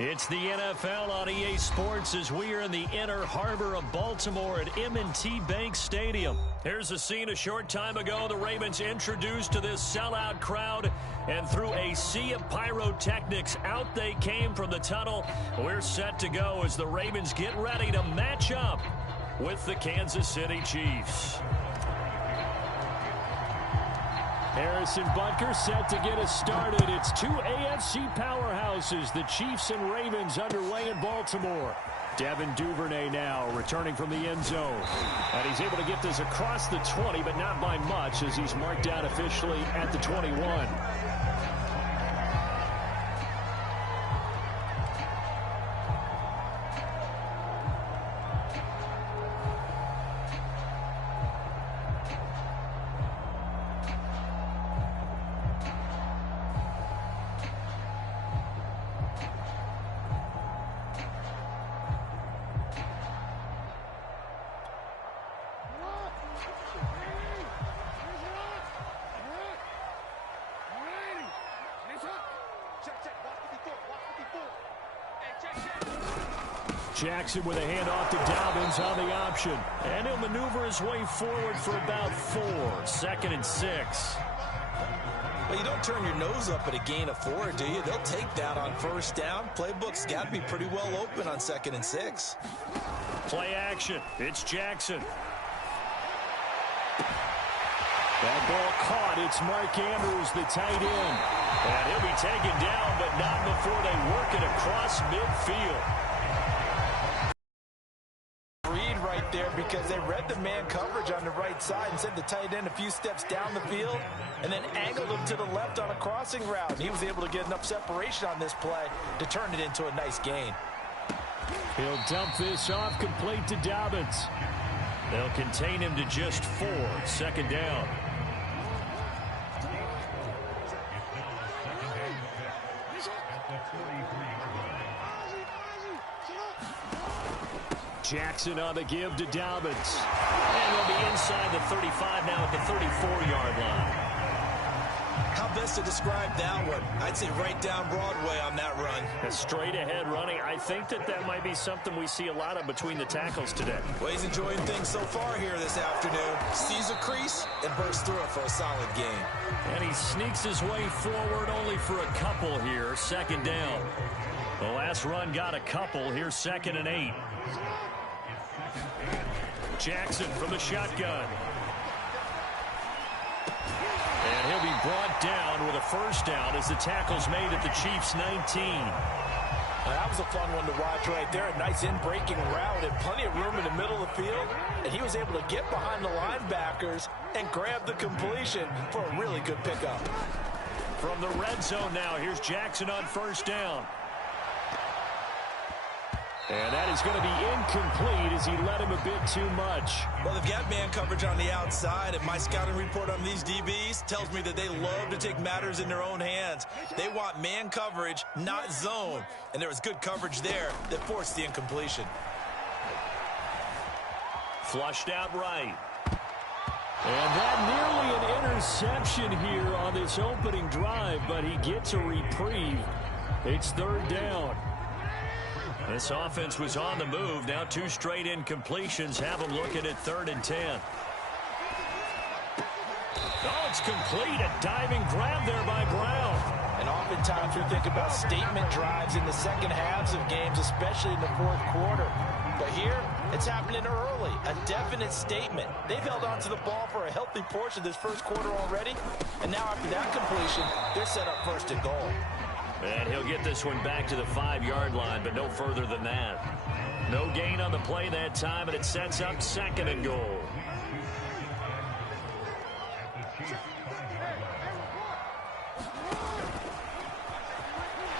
It's the NFL on EA Sports as we are in the inner harbor of Baltimore at M&T Bank Stadium. Here's a scene a short time ago. The Ravens introduced to this sellout crowd, and through a sea of pyrotechnics, out they came from the tunnel. We're set to go as the Ravens get ready to match up with the Kansas City Chiefs. Harrison Butker set to get us started. It's two AFC powerhouses, the Chiefs and Ravens, underway in Baltimore. Devin Duvernay now returning from the end zone. And he's able to get this across the 20, but not by much as he's marked down officially at the 21. Jackson with a handoff to Dobbins on the option. And he'll maneuver his way forward for about 4. 2nd and 6. Well, you don't turn your nose up at a gain of 4, do you? They'll take that on first down. Playbook's got to be pretty well open on 2nd and 6. Play action. It's Jackson. That ball caught. It's Mark Andrews, the tight end. And he'll be taken down, but not before they work it across midfield. There because they read the man coverage on the right side and sent the tight end a few steps down the field and then angled him to the left on a crossing route. And he was able to get enough separation on this play to turn it into a nice gain. He'll dump this off complete to Dobbins. They'll contain him to just 4. 2nd down. Jackson on the give to Dobbins. And he'll be inside the 35 now at the 34-yard line. How best to describe that one? I'd say right down Broadway on that run. A straight-ahead running. I think that might be something we see a lot of between the tackles today. Well, he's enjoying things so far here this afternoon. Sees a crease and bursts through it for a solid gain. And he sneaks his way forward only for a couple here. 2nd down. The last run got a couple. Here's 2nd and 8. Jackson from the shotgun. And he'll be brought down with a first down as the tackle's made at the Chiefs' 19. That was a fun one to watch right there. A nice in-breaking route and plenty of room in the middle of the field. And he was able to get behind the linebackers and grab the completion for a really good pickup. From the red zone now, here's Jackson on first down. And that is going to be incomplete as he led him a bit too much. Well, they've got man coverage on the outside, and my scouting report on these DBs tells me that they love to take matters in their own hands. They want man coverage, not zone. And there was good coverage there that forced the incompletion. Flushed out right. And that nearly an interception here on this opening drive, but he gets a reprieve. It's 3rd down. This offense was on the move. Now 2 straight incompletions have them looking at 3rd and 10. Oh, it's complete. A diving grab there by Brown. And oftentimes we think about statement drives in the second halves of games, especially in the 4th quarter. But here, it's happening early. A definite statement. They've held on to the ball for a healthy portion of this 1st quarter already. And now after that completion, they're set up 1st and goal. And he'll get this one back to the 5-yard line, but no further than that. No gain on the play that time, and it sets up 2nd and goal.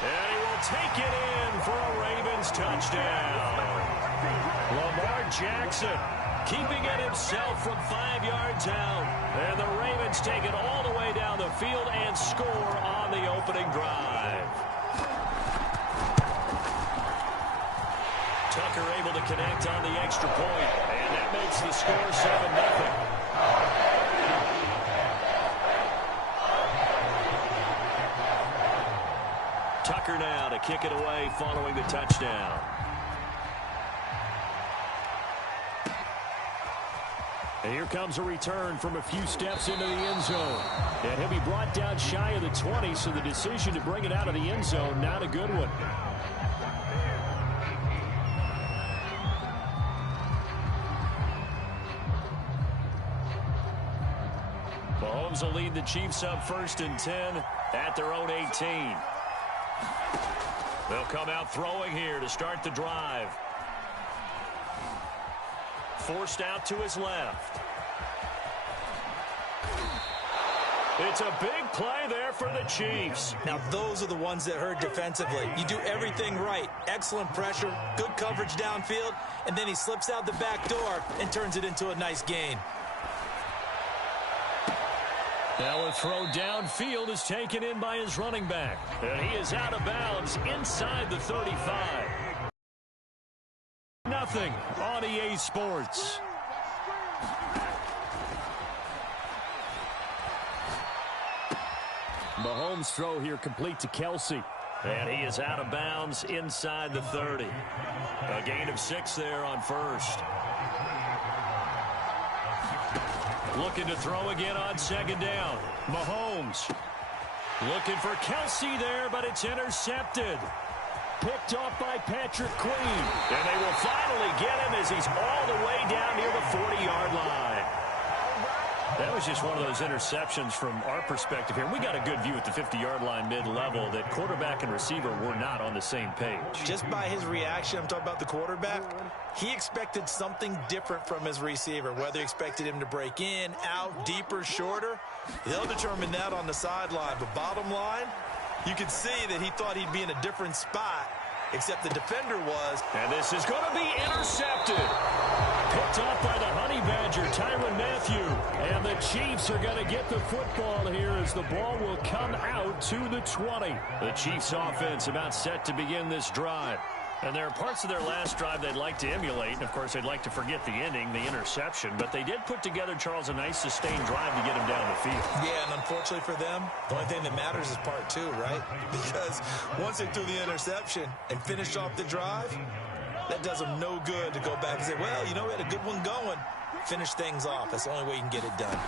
And he will take it in for a Ravens touchdown. Lamar Jackson keeping it himself from 5 yards out. And the Ravens take it all the way down the field and score on the opening drive. Tucker able to connect on the extra point, and that makes the score 7-0. Tucker now to kick it away following the touchdown. And here comes a return from a few steps into the end zone. And he'll be brought down shy of the 20, so the decision to bring it out of the end zone, not a good one. Mahomes will lead the Chiefs up 1st and 10 at their own 18. They'll come out throwing here to start the drive. Forced out to his left. It's a big play there for the Chiefs. Now, those are the ones that hurt defensively. You do everything right. Excellent pressure, good coverage downfield, and then he slips out the back door and turns it into a nice gain. Now a throw downfield is taken in by his running back. And he is out of bounds inside the 35. Nothing on EA Sports. Mahomes' throw here complete to Kelsey. And he is out of bounds inside the 30. A gain of 6 there on first. Looking to throw again on 2nd down. Mahomes looking for Kelsey there, but it's intercepted. Picked off by Patrick Queen. And they will finally get him as he's all the way down near the 40-yard line. That was just one of those interceptions from our perspective here. We got a good view at the 50-yard line mid-level that quarterback and receiver were not on the same page. Just by his reaction, I'm talking about the quarterback, he expected something different from his receiver, whether he expected him to break in, out, deeper, shorter. They'll determine that on the sideline. But bottom line, you could see that he thought he'd be in a different spot, except the defender was. And this is going to be intercepted. Picked off by the Honey Badger, Tyrann Mathieu. And the Chiefs are going to get the football here as the ball will come out to the 20. The Chiefs offense about set to begin this drive. And there are parts of their last drive they'd like to emulate. And, of course, they'd like to forget the ending, the interception. But they did put together, Charles, a nice sustained drive to get him down the field. Yeah, and unfortunately for them, the only thing that matters is part 2, right? Because once they threw the interception and finished off the drive, that does them no good to go back and say, well, you know, we had a good one going. Finish things off. That's the only way you can get it done.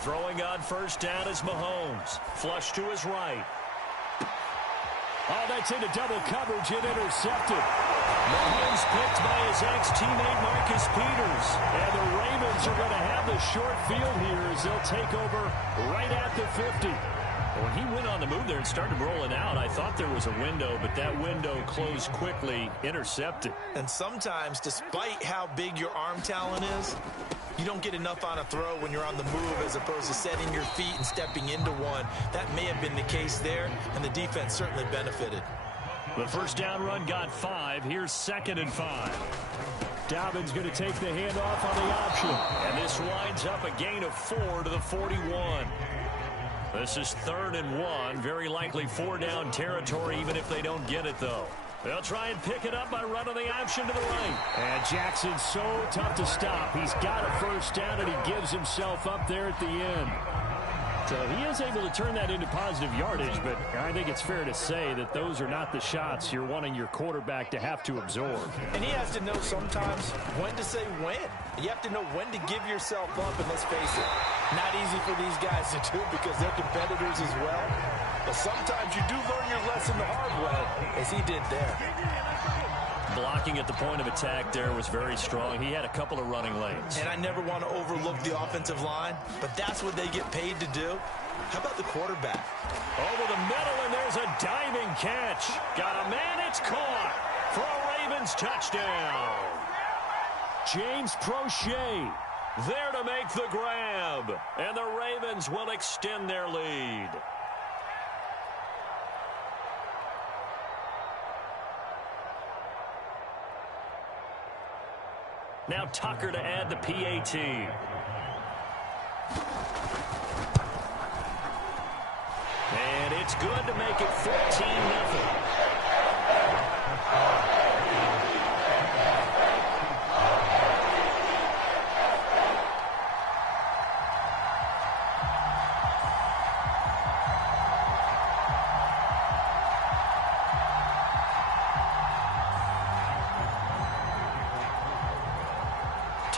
Throwing on 1st down is Mahomes. Flush to his right. Oh, that's into double coverage and intercepted. Mahomes picked by his ex-teammate Marcus Peters. And the Ravens are going to have the short field here as they'll take over right at the 50. When he went on the move there and started rolling out, I thought there was a window, but that window closed quickly, intercepted. And sometimes, despite how big your arm talent is, you don't get enough on a throw when you're on the move as opposed to setting your feet and stepping into one. That may have been the case there, and the defense certainly benefited. The 1st down run got 5. Here's 2nd and 5. Dobbins going to take the handoff on the option. And this winds up a gain of 4 to the 41. This is 3rd and 1. Very likely 4-down territory, even if they don't get it, though. They'll try and pick it up by running the option to the right. And Jackson's so tough to stop. He's got a 1st down, and he gives himself up there at the end. So he is able to turn that into positive yardage, but I think it's fair to say that those are not the shots you're wanting your quarterback to have to absorb. And he has to know sometimes when to say when. You have to know when to give yourself up, and let's face it, not easy for these guys to do because they're competitors as well. But sometimes you do learn your lesson the hard way, as he did there. Blocking at the point of attack there was very strong. He had a couple of running lanes. And I never want to overlook the offensive line, but that's what they get paid to do. How about the quarterback? Over the middle, and there's a diving catch. Got a man, it's caught for a Ravens touchdown. James Prochet there to make the grab, and the Ravens will extend their lead. Now Tucker to add the PAT. And it's good to make it 14-0.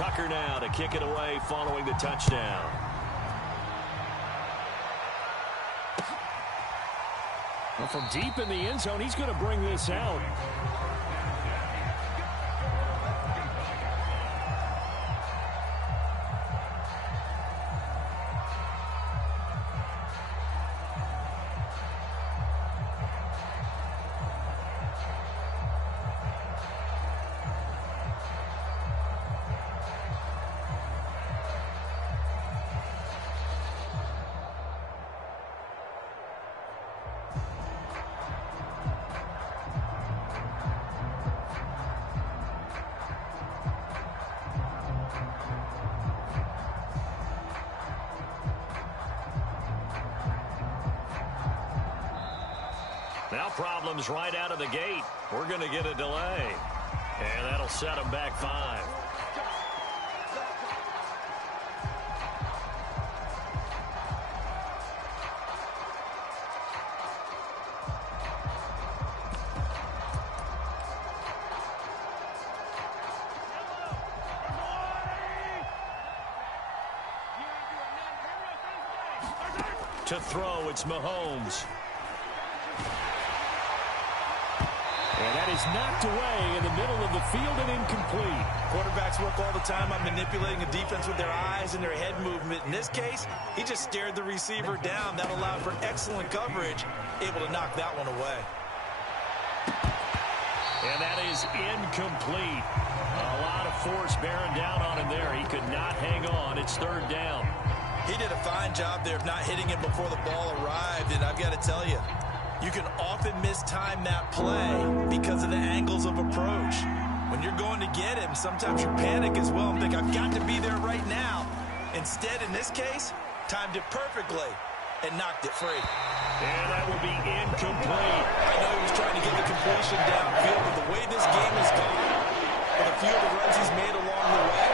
Tucker now to kick it away following the touchdown. Well, from deep in the end zone, he's going to bring this out. Now problems right out of the gate. We're going to get a delay. And that'll set them back 5. To throw, it's Mahomes. And that is knocked away in the middle of the field and incomplete. Quarterbacks work all the time on manipulating a defense with their eyes and their head movement. In this case, he just stared the receiver down. That allowed for excellent coverage, able to knock that one away. And that is incomplete. A lot of force bearing down on him there. He could not hang on. It's 3rd down. He did a fine job there of not hitting it before the ball arrived. And I've got to tell you, you can often mistime that play because of the angles of approach. When you're going to get him, sometimes you panic as well and think, I've got to be there right now. Instead, in this case, timed it perfectly and knocked it free. And that will be incomplete. I know he was trying to get the completion downfield, but the way this game has gone, with a few of the runs he's made along the way,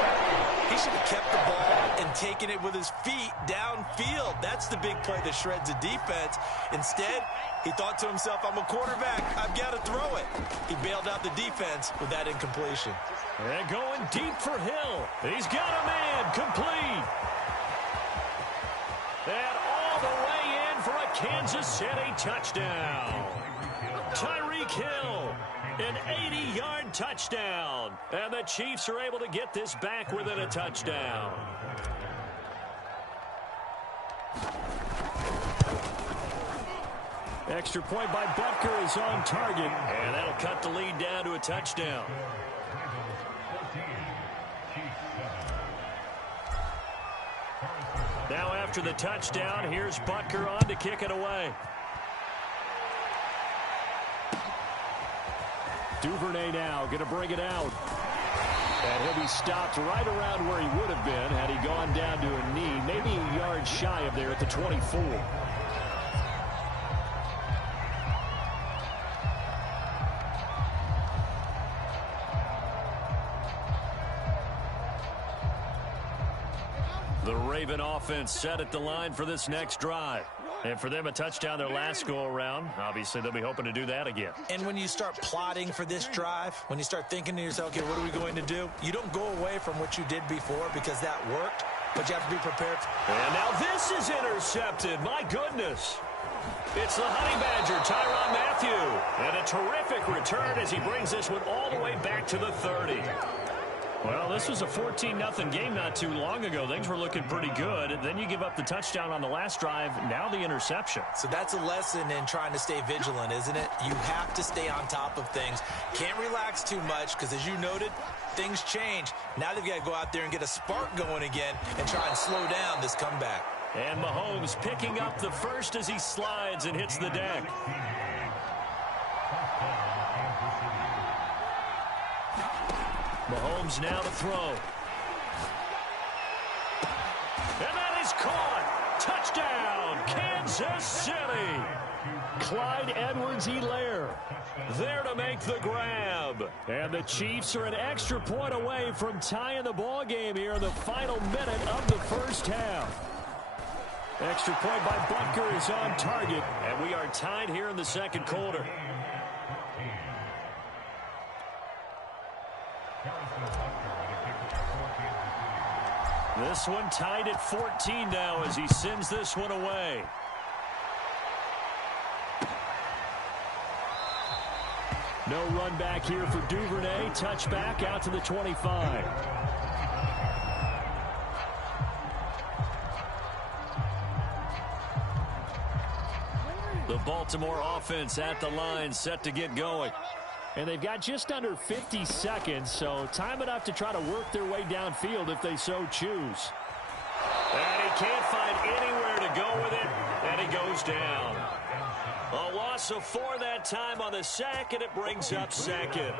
he should have kept the ball and taken it with his feet downfield. That's the big play that shreds a defense. Instead, he thought to himself, I'm a quarterback, I've got to throw it. He bailed out the defense with that incompletion. And going deep for Hill. He's got a man, complete. And all the way in for a Kansas City touchdown. Tyreek Hill, an 80-yard touchdown. And the Chiefs are able to get this back within a touchdown. Extra point by Butker is on target. And that'll cut the lead down to a touchdown. Now after the touchdown, here's Butker on to kick it away. Duvernay now going to bring it out. And he'll be stopped right around where he would have been had he gone down to a knee, maybe a yard shy of there at the 24. The Raven offense set at the line for this next drive. And for them, a touchdown their last go-around. Obviously, they'll be hoping to do that again. And when you start plotting for this drive, when you start thinking to yourself, okay, what are we going to do? You don't go away from what you did before because that worked, but you have to be prepared. And now this is intercepted. My goodness. It's the Honey Badger, Tyrann Mathieu. And a terrific return as he brings this one all the way back to the 30. Well, this was a 14-0 game not too long ago. Things were looking pretty good. Then you give up the touchdown on the last drive. Now the interception. So that's a lesson in trying to stay vigilant, isn't it? You have to stay on top of things. Can't relax too much because, as you noted, things change. Now they've got to go out there and get a spark going again and try and slow down this comeback. And Mahomes picking up the first as he slides and hits the deck. Mahomes now to throw. And that is caught. Touchdown, Kansas City. Clyde Edwards-Helaire there to make the grab. And the Chiefs are an extra point away from tying the ball game here in the final minute of the first half. Extra point by Butker is on target. And we are tied here in the second quarter. This one tied at 14 now as he sends this one away. No run back here for Duvernay. Touchback out to the 25. The Baltimore offense at the line, set to get going. And they've got just under 50 seconds, so time enough to try to work their way downfield if they so choose. And he can't find anywhere to go with it, and he goes down. A loss of 4 that time on the sack, and it brings up second.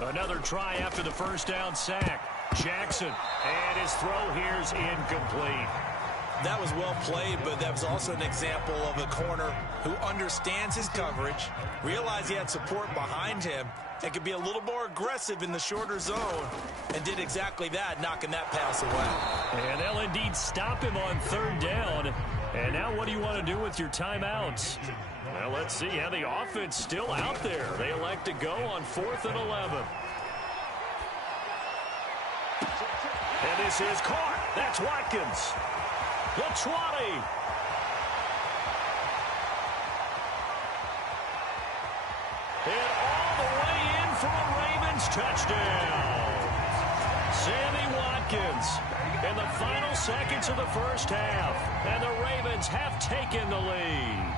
Another try after the first down sack. Jackson, and his throw here is incomplete. That was well played, but that was also an example of a corner who understands his coverage, realized he had support behind him, and could be a little more aggressive in the shorter zone, and did exactly that, knocking that pass away. And they'll indeed stop him on third down. And now what do you want to do with your timeouts? Well, let's see how the offense still out there. They elect to go on 4th and 11. And this is caught. That's Watkins. The 20. And all the way in for a Ravens touchdown. Sammy Watkins in the final seconds of the first half. And the Ravens have taken the lead.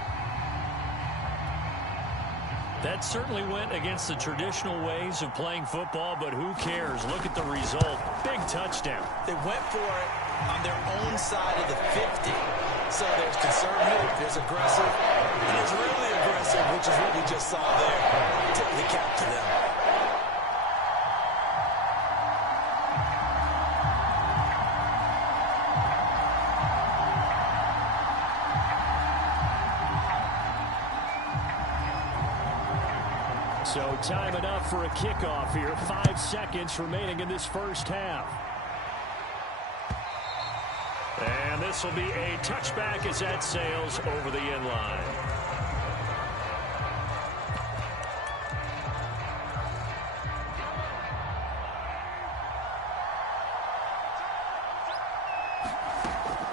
That certainly went against the traditional ways of playing football, but who cares? Look at the result. Big touchdown. They went for it on their own side of the 50. So there's conservative, there's aggressive, and there's really aggressive, which is what we just saw there. Tip the cap to them. So time enough for a kickoff here. 5 seconds remaining in this first half. And this will be a touchback as that sails over the end line.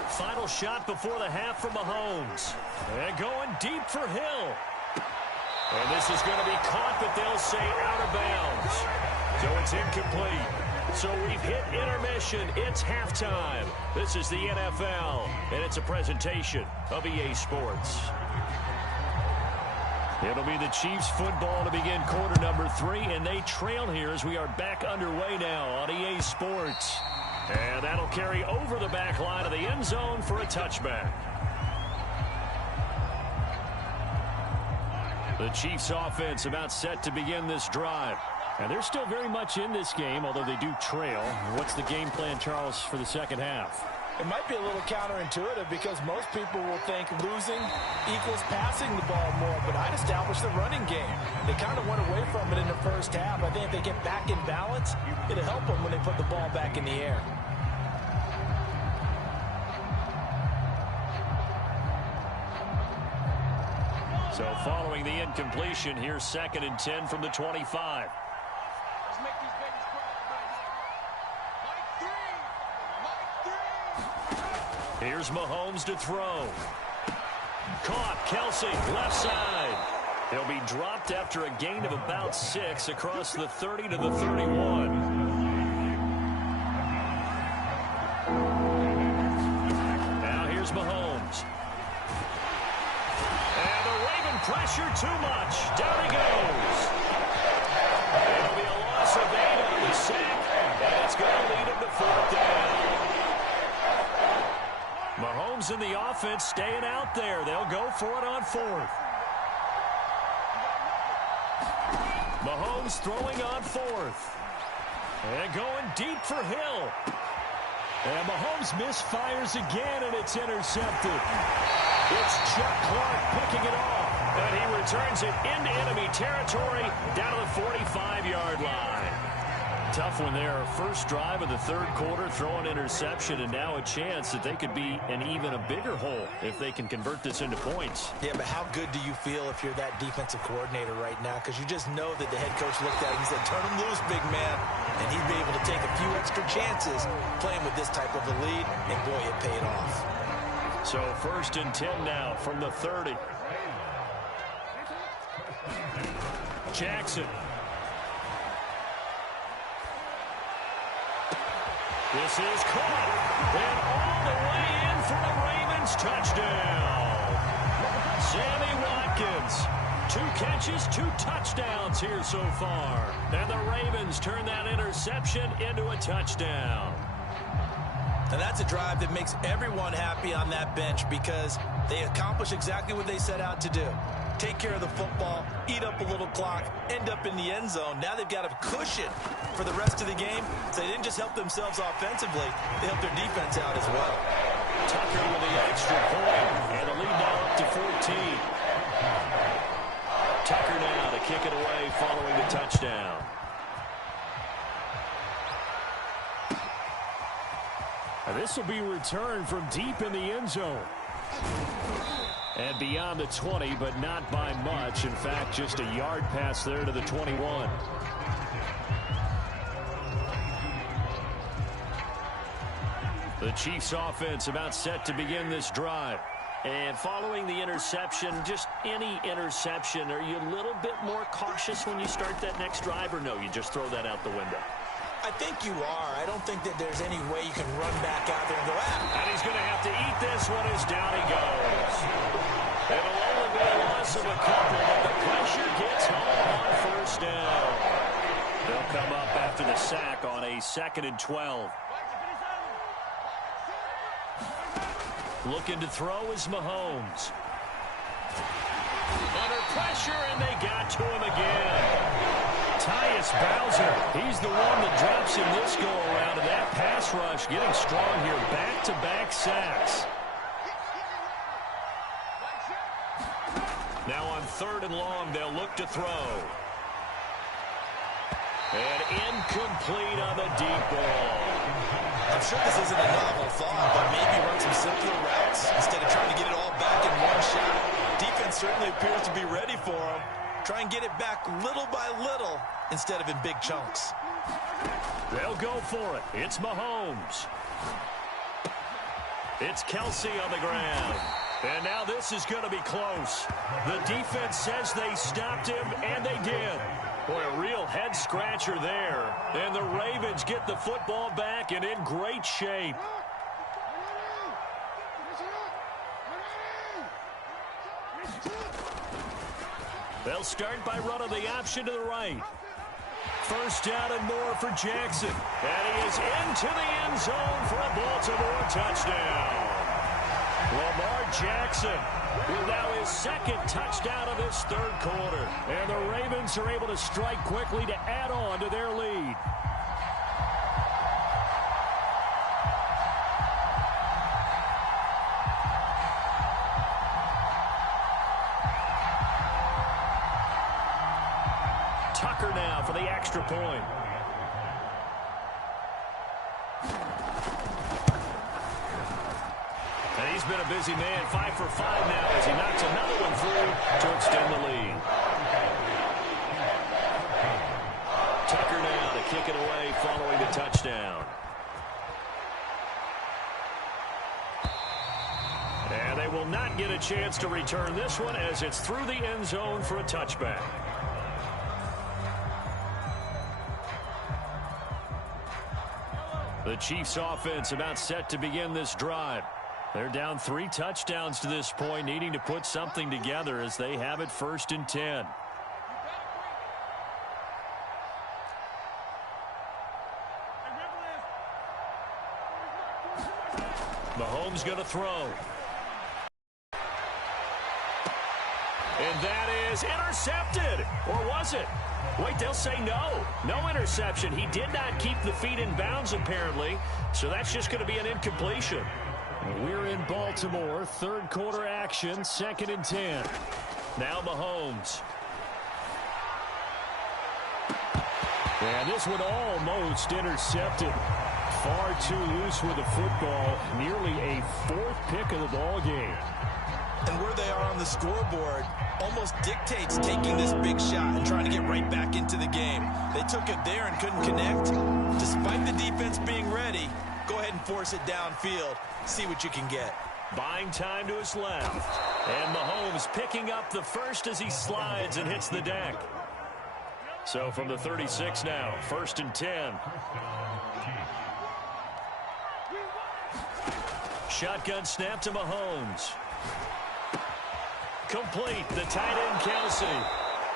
Final shot before the half from Mahomes. And going deep for Hill. And this is going to be caught, but they'll say out of bounds. So it's incomplete. So we've hit intermission. It's halftime. This is the NFL, and it's a presentation of EA Sports. It'll be the Chiefs football to begin quarter number 3, and they trail here as we are back underway now on EA Sports. And that'll carry over the back line of the end zone for a touchback. The Chiefs offense about set to begin this drive. And they're still very much in this game, although they do trail. What's the game plan, Charles, for the second half? It might be a little counterintuitive because most people will think losing equals passing the ball more, but I'd establish the running game. They kind of went away from it in the first half. I think if they get back in balance, it'll help them when they put the ball back in the air. So following the incompletion, here's 2nd and 10 from the 25. Here's Mahomes to throw. Caught. Kelsey, left side. He'll be dropped after a gain of about 6 across the 30 to the 31. Now here's Mahomes. And the Raven pressure too much. Down he goes. It'll be a loss of 8 on the sack, and it's going to lead him to 4th down. Mahomes and the offense staying out there. They'll go for it on 4th. Mahomes throwing on 4th. And going deep for Hill. And Mahomes misfires again, and it's intercepted. It's Chuck Clark picking it off. And he returns it into enemy territory down to the 45-yard line. Tough one there. First drive of the third quarter, throw an interception, and now a chance that they could be in even a bigger hole if they can convert this into points. Yeah, but how good do you feel if you're that defensive coordinator right now? Because you just know that the head coach looked at him and said, turn him loose, big man. And he'd be able to take a few extra chances playing with this type of a lead, and boy, it paid off. So 1st and 10 now from the 30. Jackson. This is caught, and all the way in for a Ravens touchdown. Sammy Watkins, 2 catches, 2 touchdowns here so far. And the Ravens turn that interception into a touchdown. And that's a drive that makes everyone happy on that bench because they accomplish exactly what they set out to do. Take care of the football, eat up a little clock, end up in the end zone. Now they've got a cushion for the rest of the game. So they didn't just help themselves offensively, they helped their defense out as well. Tucker with the extra point, and the lead now up to 14. Tucker now to kick it away following the touchdown. And this will be returned from deep in the end zone. And beyond the 20, but not by much. In fact, just a yard pass there to the 21. The Chiefs offense about set to begin this drive. And following the interception, just any interception, are you a little bit more cautious when you start that next drive, or no, you just throw that out the window? I think you are. I don't think that there's any way you can run back out there and go, And he's going to have to eat this one as down he goes. It'll only be a loss of a couple, but the pressure gets home on 1st down. They'll come up after the sack on a 2nd and 12. Looking to throw is Mahomes. Under pressure, and they got to him again. Tyus Bowser, he's the one that drops him this go-around, and that pass rush getting strong here. Back-to-back sacks. Now on 3rd and long, they'll look to throw. And incomplete on the deep ball. I'm sure this isn't a novel thought, but maybe run some simpler routes instead of trying to get it all back in one shot. Defense certainly appears to be ready for him. Try and get it back little by little instead of in big chunks. They'll go for it. It's Mahomes. It's Kelsey on the ground. And now this is going to be close. The defense says they stopped him, and they did. Boy, a real head-scratcher there. And the Ravens get the football back and in great shape. They'll start by running the option to the right. 1st down and more for Jackson. And he is into the end zone for a Baltimore touchdown. Lamar Jackson with now his 2nd touchdown of this 3rd quarter. And the Ravens are able to strike quickly to add on to their lead. Tucker now for the extra point. And he's been a busy man, 5 for 5 now as he knocks another one through to extend the lead. Tucker now to kick it away following the touchdown. And they will not get a chance to return this one as it's through the end zone for a touchback. The Chiefs offense about set to begin this drive. They're down 3 touchdowns to this point, needing to put something together as they have it 1st and 10. Mahomes going to throw. And that is intercepted. Or was it? Wait, they'll say no. No interception. He did not keep the feet in bounds, apparently. So that's just going to be an incompletion. We're in Baltimore. 3rd quarter action. 2nd and 10. Now Mahomes. And this one almost intercepted. Far too loose with the football. Nearly a fourth pick of the ball game. And where they are on the scoreboard almost dictates taking this big shot and trying to get right back into the game. They took it there and couldn't connect. Despite the defense being ready, go ahead and force it downfield. See what you can get. Buying time to his left. And Mahomes picking up the first as he slides and hits the deck. So from the 36 now, 1st and 10. Shotgun snap to Mahomes. Complete, the tight end Kelsey.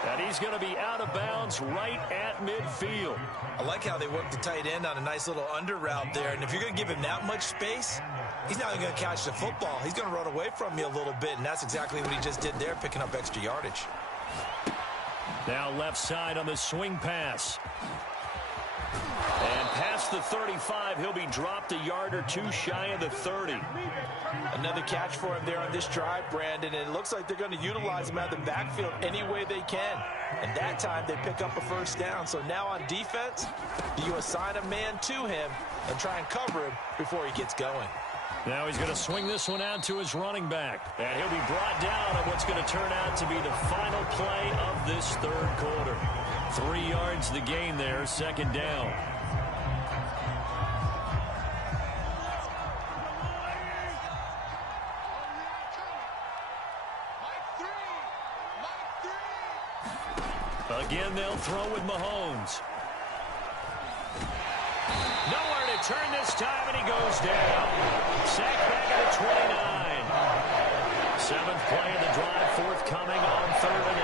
And he's going to be out of bounds right at midfield. I like how they work the tight end on a nice little under route there. And if you're going to give him that much space, he's not going to catch the football. He's going to run away from you a little bit, and that's exactly what he just did there, picking up extra yardage. Now left side on the swing pass. And past the 35, he'll be dropped a yard or two shy of the 30. Another catch for him there on this drive, Brandon, and it looks like they're going to utilize him out of the backfield any way they can. And that time they pick up a first down. So now on defense, do you assign a man to him and try and cover him before he gets going? Now he's going to swing this one out to his running back. And he'll be brought down on what's going to turn out to be the final play of this third quarter. 3 yards the gain there, 2nd down. Again, they'll throw with Mahomes. Nowhere to turn this time, and he goes down. Sacked back at the 29. 7th play of the drive, forthcoming on 3rd and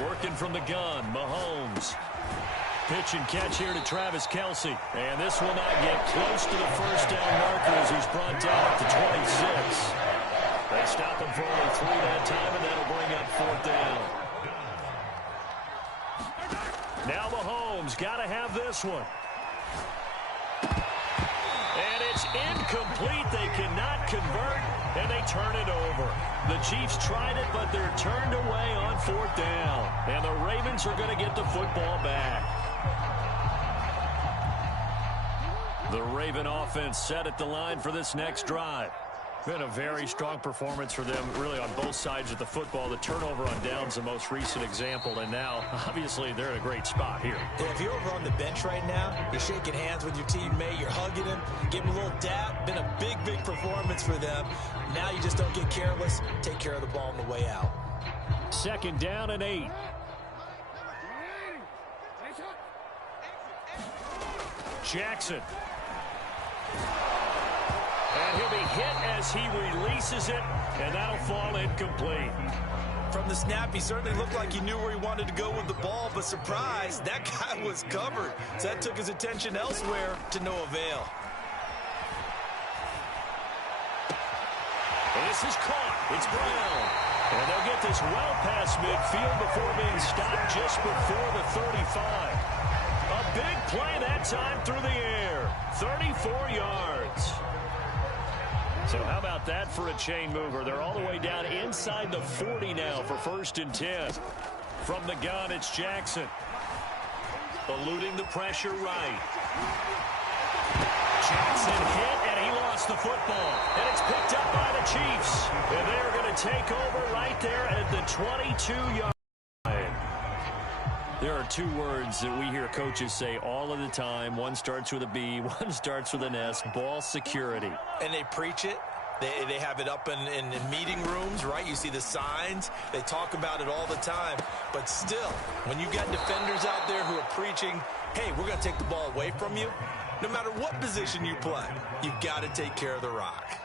8. Working from the gun, Mahomes. Pitch and catch here to Travis Kelsey. And this will not get close to the first down marker as he's brought down at the 26. They stop him for only 3 that time, and that'll bring up 4th down. Now Mahomes got to have this one. And it's incomplete. They cannot convert, and they turn it over. The Chiefs tried it, but they're turned away on 4th down. And the Ravens are going to get the football back. The Raven offense set at the line for this next drive. Been a very strong performance for them, really, on both sides of the football. The turnover on downs, the most recent example, and now, obviously, they're in a great spot here. Yeah, if you're over on the bench right now, you're shaking hands with your teammate, you're hugging him, giving him a little dap. Been a big, big performance for them. Now you just don't get careless. Take care of the ball on the way out. 2nd down and 8. Jackson. And he'll be hit as he releases it, and that'll fall incomplete. From the snap, he certainly looked like he knew where he wanted to go with the ball, but surprise, that guy was covered. So that took his attention elsewhere to no avail. This is caught. It's Brown. And they'll get this well past midfield before being stopped just before the 35. A big play that time through the air. 34 yards. So how about that for a chain mover? They're all the way down inside the 40 now for 1st and 10. From the gun, it's Jackson. Eluding the pressure right. Jackson hit, and he lost the football. And it's picked up by the Chiefs. And they're going to take over right there at the 22-yard line. There are 2 words that we hear coaches say all of the time. One starts with a B, one starts with an S. Ball security. And they preach it. They have it up in meeting rooms, right? You see the signs. They talk about it all the time. But still, when you got defenders out there who are preaching, hey, we're going to take the ball away from you, no matter what position you play, you've got to take care of the rock.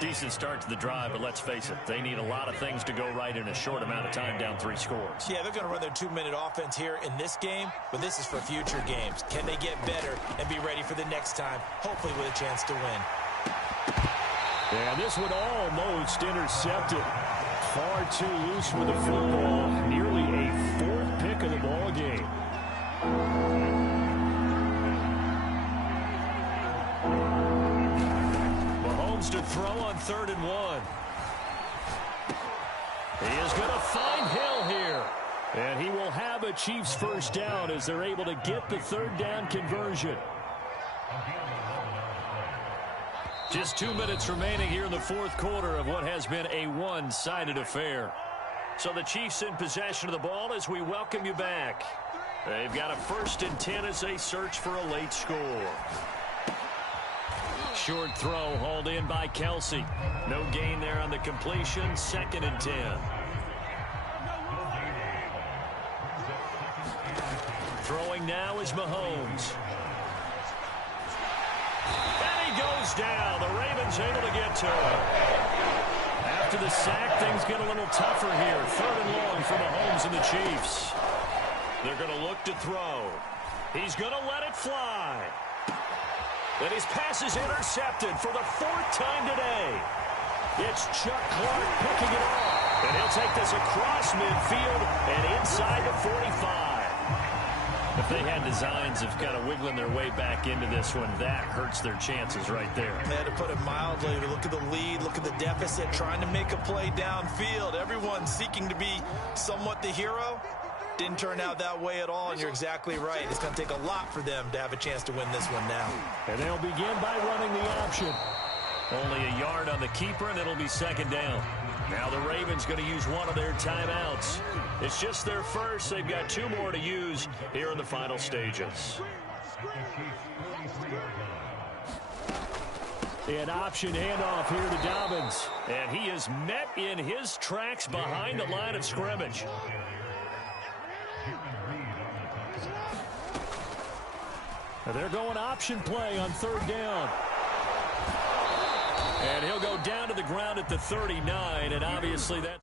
Decent start to the drive, but let's face it, they need a lot of things to go right in a short amount of time, down 3 scores. Yeah, they're going to run their 2-minute offense here in this game, but this is for future games. Can they get better and be ready for the next time, hopefully with a chance to win? And this one almost intercepted. Far too loose with the football. Nearly a 4th pick of the ball game. Mahomes to throw on 3rd and 1. He is going to find Hill here. And he will have a Chiefs first down as they're able to get the third down conversion. Just 2 minutes remaining here in the fourth quarter of what has been a one-sided affair. So the Chiefs in possession of the ball as we welcome you back. They've got a 1st and 10 as they search for a late score. Short throw hauled in by Kelsey. No gain there on the completion. 2nd and 10. Throwing now is Mahomes. And he goes down. The Ravens able to get to him. After the sack, things get a little tougher here. 3rd and long for Mahomes and the Chiefs. They're going to look to throw. He's going to let it fly. And his pass is intercepted for the 4th time today. It's Chuck Clark picking it off. And he'll take this across midfield and inside the 45. If they had designs of kind of wiggling their way back into this one, that hurts their chances right there. They had to put it mildly. Look at the lead, look at the deficit, trying to make a play downfield. Everyone seeking to be somewhat the hero. Didn't turn out that way at all, and you're exactly right. It's going to take a lot for them to have a chance to win this one now. And they'll begin by running the option. Only a yard on the keeper, and it'll be 2nd down. Now the Ravens going to use one of their timeouts. It's just their first. They've got 2 more to use here in the final stages. An option handoff here to Dobbins. And he is met in his tracks behind the line of scrimmage. They're going option play on 3rd down. And he'll go down to the ground at the 39, and obviously that...